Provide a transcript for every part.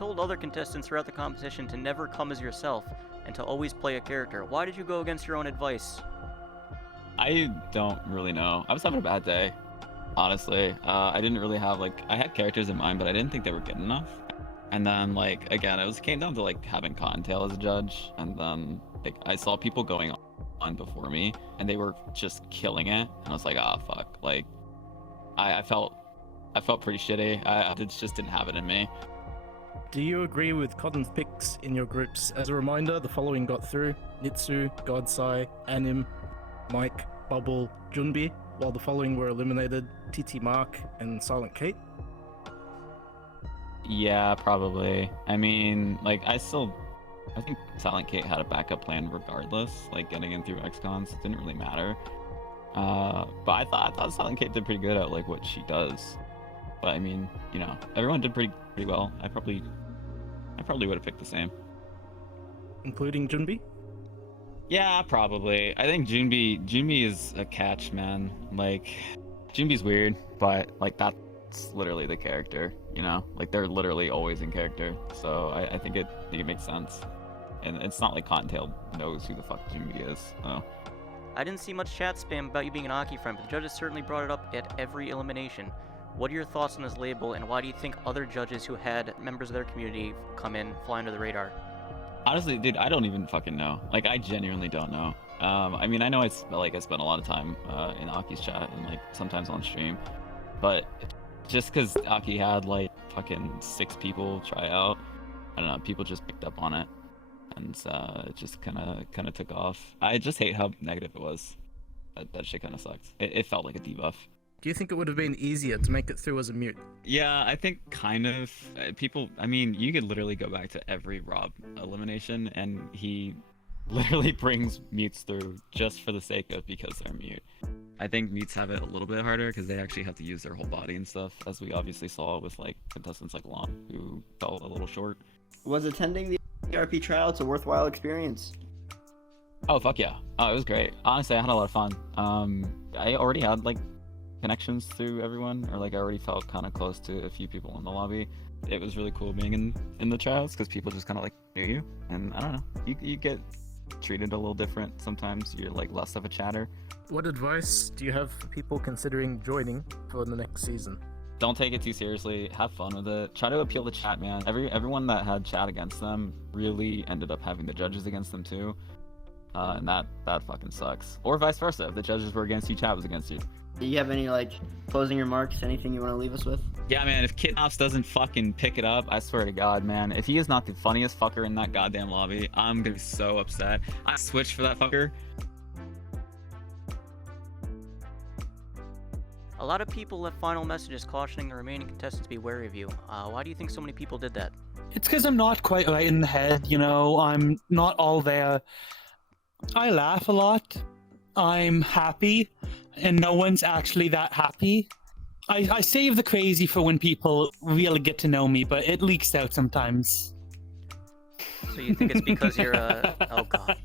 told other contestants throughout the competition to never come as yourself and to always play a character. Why did you go against your own advice? I don't really know. I was having a bad day, honestly. I didn't really have I had characters in mind, but I didn't think they were good enough. And then again, it came down to having Cottontail as a judge, and then I saw people going on before me, and they were just killing it, and I was like, ah, fuck. I felt pretty shitty. I just didn't have it in me. Do you agree with Cotton's picks in your groups? As a reminder, the following got through: Nitsu, Godsai, Anim, Mike, Bubble, Junbi, while the following were eliminated: TT Mark and Silent Kate. Yeah, probably. I mean, I think Silent Kate had a backup plan regardless. Getting in through XCons, it didn't really matter. But I thought Silent Kate did pretty good at what she does. But I mean, everyone did pretty well. I probably would have picked the same. Including Junbi? Yeah, probably. I think Junbi is a catch, man. Junbi's weird, but that's literally the character, they're literally always in character. So I think it makes sense. And it's not like Cottontail knows who the fuck Junbi is. So. I didn't see much chat spam about you being an Aki friend, but the judges certainly brought it up at every elimination. What are your thoughts on this label, and why do you think other judges who had members of their community come in fly under the radar? Honestly, dude, I don't even fucking know. I genuinely don't know. I mean, I know I spent a lot of time in Aki's chat and sometimes on stream, but just because Aki had fucking 6 people try out, I don't know, people just picked up on it, and it just kind of took off. I just hate how negative it was. That shit kind of sucked. It felt like a debuff. Do you think it would have been easier to make it through as a mute? Yeah, I think kind of. I mean, you could literally go back to every Rob elimination, and he literally brings mutes through just for the sake of because they're mute. I think mutes have it a little bit harder because they actually have to use their whole body and stuff, as we obviously saw with contestants like Long, who fell a little short. Was attending the RP tryouts a worthwhile experience? Oh, fuck yeah. Oh, it was great. Honestly, I had a lot of fun. I already had connections to everyone, or I already felt kind of close to a few people in the lobby. It was really cool being in the tryouts because people just kind of knew you, and I don't know, you get treated a little different sometimes. You're less of a chatter. What advice do you have for people considering joining for the next season? Don't take it too seriously. Have fun with it. Try to appeal to chat, man. Everyone that had chat against them really ended up having the judges against them too, and that fucking sucks. Or vice versa. If the judges were against you, chat was against you. Do you have any closing remarks? Anything you want to leave us with? Yeah, man, if Kitnops doesn't fucking pick it up, I swear to God, man, if he is not the funniest fucker in that goddamn lobby, I'm gonna be so upset. I switched for that fucker. A lot of people left final messages cautioning the remaining contestants to be wary of you. Why do you think so many people did that? It's because I'm not quite right in the head, I'm not all there. I laugh a lot. I'm happy, and no one's actually that happy. I save the crazy for when people really get to know me, but it leaks out sometimes. So you think it's because you're oh god.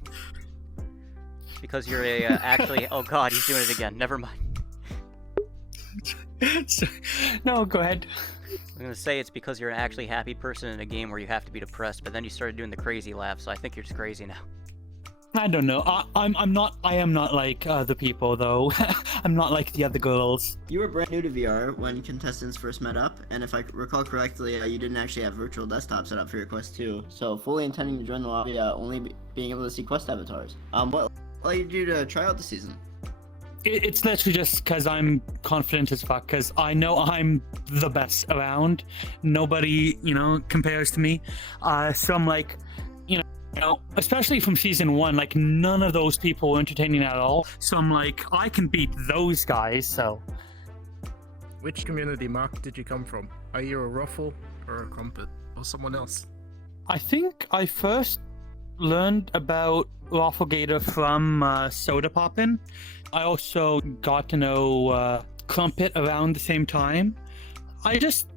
Because you're actually, oh god, he's doing it again. Never mind. No, go ahead. I'm gonna say it's because you're an actually happy person in a game where you have to be depressed, but then you started doing the crazy laugh, so I think you're just crazy now. I don't know. I am not like other people though. I'm not like the other girls. You were brand new to VR when contestants first met up, and if I recall correctly, you didn't actually have virtual desktop set up for your Quest 2. So fully intending to join the lobby, only being able to see Quest avatars. What led you to try out the season? It's literally just because I'm confident as fuck, because I know I'm the best around. Nobody, compares to me. So I'm especially from season 1, none of those people were entertaining at all. So I'm I can beat those guys, so. Which community, Mark, did you come from? Are you a Ruffle or a Crumpet or someone else? I think I first learned about Gator from Soda Poppin'. I also got to know Crumpet around the same time. I just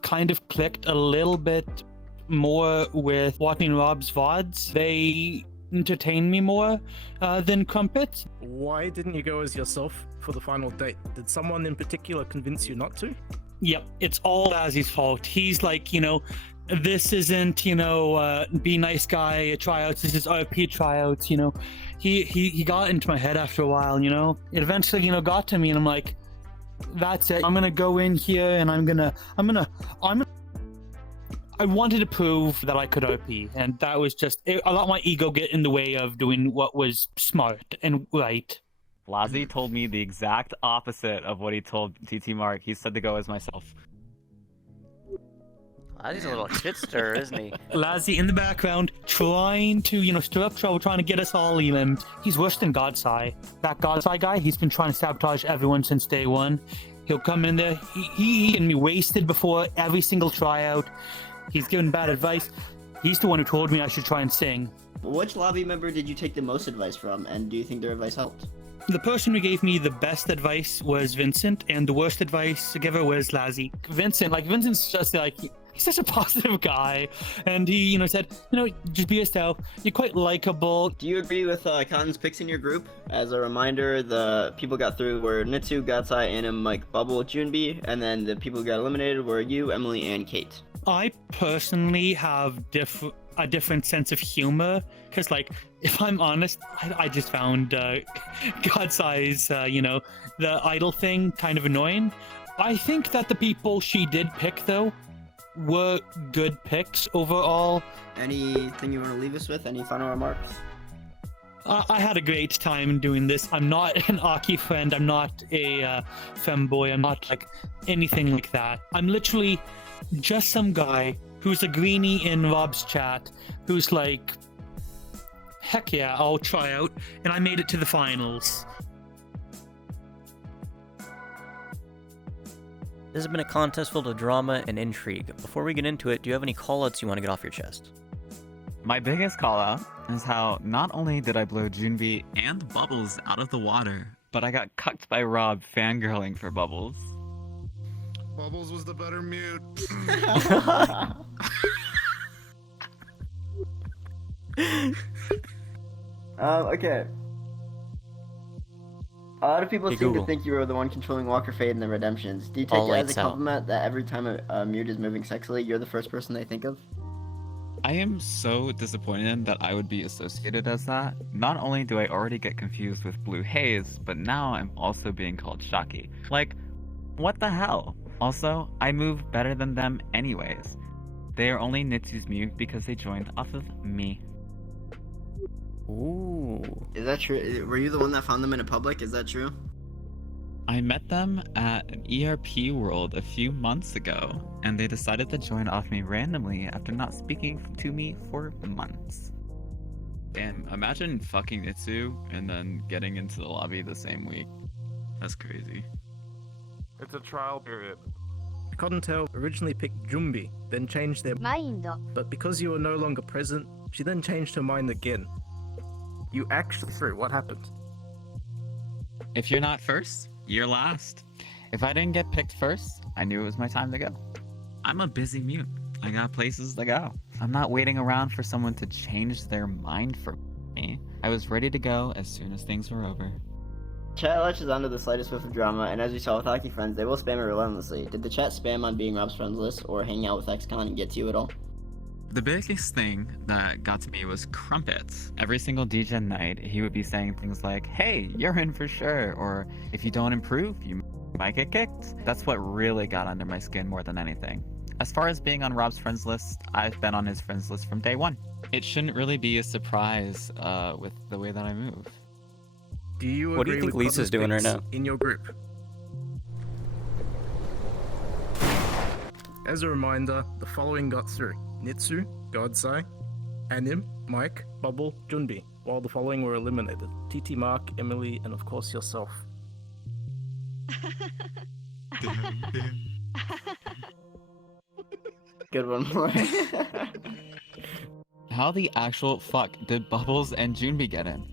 kind of clicked a little bit more with watching Rob's VODs. They entertain me more than Crumpet. Why didn't you go as yourself for the final date? Did someone in particular convince you not to? Yep, it's all Azzy's fault. He's this isn't, be nice guy tryouts. This is RP tryouts. He got into my head after a while. It eventually, got to me, and I'm like, that's it. I'm gonna go in here, and I wanted to prove that I could RP, and that was I let my ego get in the way of doing what was smart and right. Lazzy told me the exact opposite of what he told TT Mark. He said to go as myself. He's a little shit stirrer, isn't he? Lazzy in the background, trying to, stir up trouble, trying to get us all elimed. He's worse than Godseye. That Godseye guy, he's been trying to sabotage everyone since day one. He'll come in there, he can be wasted before every single tryout. He's given bad advice. He's the one who told me I should try and sing. Which lobby member did you take the most advice from, and do you think their advice helped? The person who gave me the best advice was Vincent, and the worst advice giver was Lazzy. Vincent's just like, he's such a positive guy, and he, said, just be yourself. You're quite likable. Do you agree with Cotton's picks in your group? As a reminder, the people got through were Nitsu, Gatsai, Anim, Mike, Bubble, Junbi, and then the people who got eliminated were you, Emily, and Kate. I personally have a different sense of humor, because, if I'm honest, I just found Godseyes, the idol thing kind of annoying. I think that the people she did pick, though, were good picks overall. Anything you want to leave us with? Any final remarks? I had a great time doing this. I'm not an Aki friend. I'm not a femboy. I'm not anything like that. I'm literally just some guy who's a greenie in Rob's chat who's like, heck yeah, I'll try out, and I made it to the finals. This has been a contest full of drama and intrigue. Before we get into it, do you have any callouts you want to get off your chest? My biggest call out is how not only did I blow Junbi and Bubbles out of the water, but I got cucked by Rob fangirling for Bubbles. Bubbles was the better mute. Okay. A lot of people Hey, seem Google. to think you were the one controlling Walker Fade in the Redemptions. Do you take All it as lights a out. compliment that every time a mute is moving sexily, you're the first person they think of? I am so disappointed that I would be associated as that. Not only do I already get confused with Blue Haze, but now I'm also being called Shaki. What the hell? Also, I move better than them anyways. They are only Nitsu's mute because they joined off of me. Ooh. Is that true? Were you the one that found them in a public? Is that true? I met them at an ERP World a few months ago, and they decided to join off me randomly after not speaking to me for months. Damn, imagine fucking Nitsu and then getting into the lobby the same week. That's crazy. It's a trial period. Cottontail originally picked Junbi, then changed their mind. but because you were no longer present, she then changed her mind again. You actually threw. What happened? If you're not first, you're last. If I didn't get picked first, I knew it was my time to go. I'm a busy mute. I got places to go. I'm not waiting around for someone to change their mind for me. I was ready to go as soon as things were over. Chat latches onto the slightest whiff of drama, and as we saw with Hockey Friends, they will spam it relentlessly. Did the chat spam on being Rob's friends list or hanging out with XCon and get to you at all? The biggest thing that got to me was Crumpets. Every single DJ night, he would be saying things like, hey, you're in for sure, or if you don't improve, you might get kicked. That's what really got under my skin more than anything. As far as being on Rob's friends list, I've been on his friends list from day one. It shouldn't really be a surprise with the way that I move. Do you What do you agree think with Lisa's Cotton's doing right picks now? in your group? As a reminder, the following got through: Nitsu, Godsai, Anim, Mike, Bubble, Junbi, while the following were eliminated: TT Mark, Emily, and of course yourself. Good one, more. How the actual fuck did Bubbles and Junbi get in?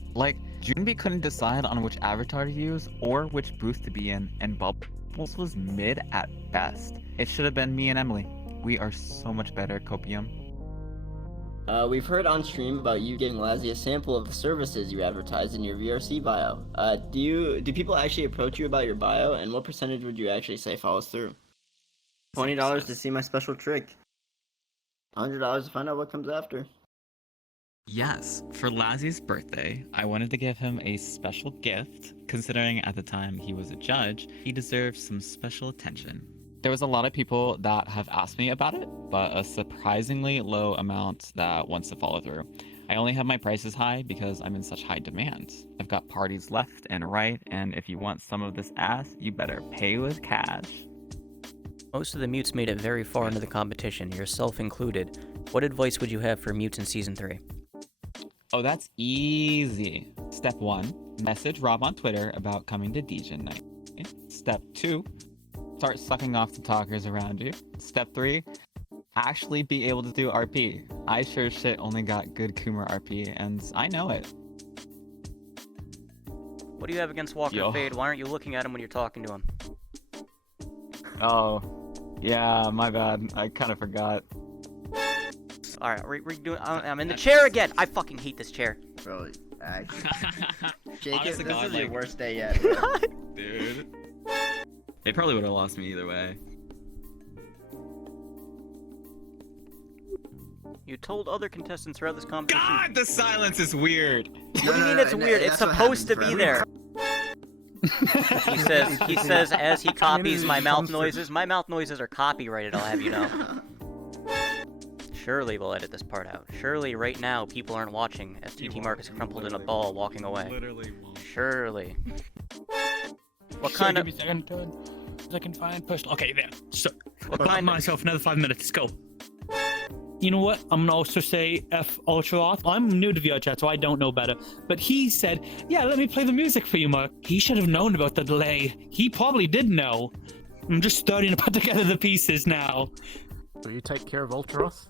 Junbi couldn't decide on which avatar to use or which booth to be in, and Bubbles was mid at best. It should have been me and Emily. We are so much better at Copium. We've heard on stream about you giving Lazzy a sample of the services you advertise in your VRC bio. Do people actually approach you about your bio, and what percentage would you actually say follows through? $20 to see my special trick. $100 to find out what comes after. Yes, for Lazzie's birthday, I wanted to give him a special gift. Considering at the time he was a judge, he deserves some special attention. There was a lot of people that have asked me about it, but a surprisingly low amount that wants to follow through. I only have my prices high because I'm in such high demand. I've got parties left and right, and if you want some of this ass, you better pay with cash. Most of the mutes made it very far into the competition, yourself included. What advice would you have for mutes in Season 3? Oh, that's easy. Step 1, message Rob on Twitter about coming to DJ night. Step 2, start sucking off the talkers around you. Step 3, actually be able to do RP. I sure as shit only got good Kumar RP, and I know it. What do you have against Walker Yo. Fade? Why aren't you looking at him when you're talking to him? Oh, yeah, my bad. I kind of forgot. Alright, we're doing. I'm in the chair again! I fucking hate this chair. Bro, actually. Jaykip, Honest to this God, is your like- worst day yet. Bro. Dude. They probably would have lost me either way. You told other contestants throughout this competition. God, the silence is weird. What do you mean it's weird? It's that's what supposed to happens be forever. there. He says as he copies my mouth Comes to- noises. My mouth noises are copyrighted, I'll have you know. Surely we'll edit this part out. Surely right now people aren't watching as TT Marcus crumpled in a ball walking away. Literally won't. Surely. What Sorry, kind of give me a second to I can find push. Okay, there. So, what I'll kind of myself another 5 minutes. Go. You know what? I'm gonna also say F Ultraroth. I'm new to VR chat, so I don't know better. But he said, "Yeah, let me play the music for you, Mark." He should have known about the delay. He probably did know. I'm just starting to put together the pieces now. Will you take care of Ultraroth?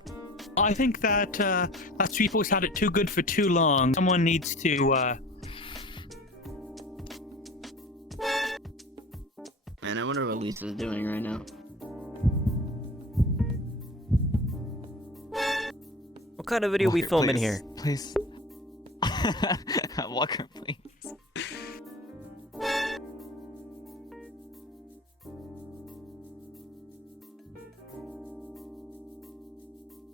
I think that that Sweepo's had it too good for too long. Someone needs to. Man, I wonder what Lisa's doing right now. what kind of video we filming here? Please. Walker, please.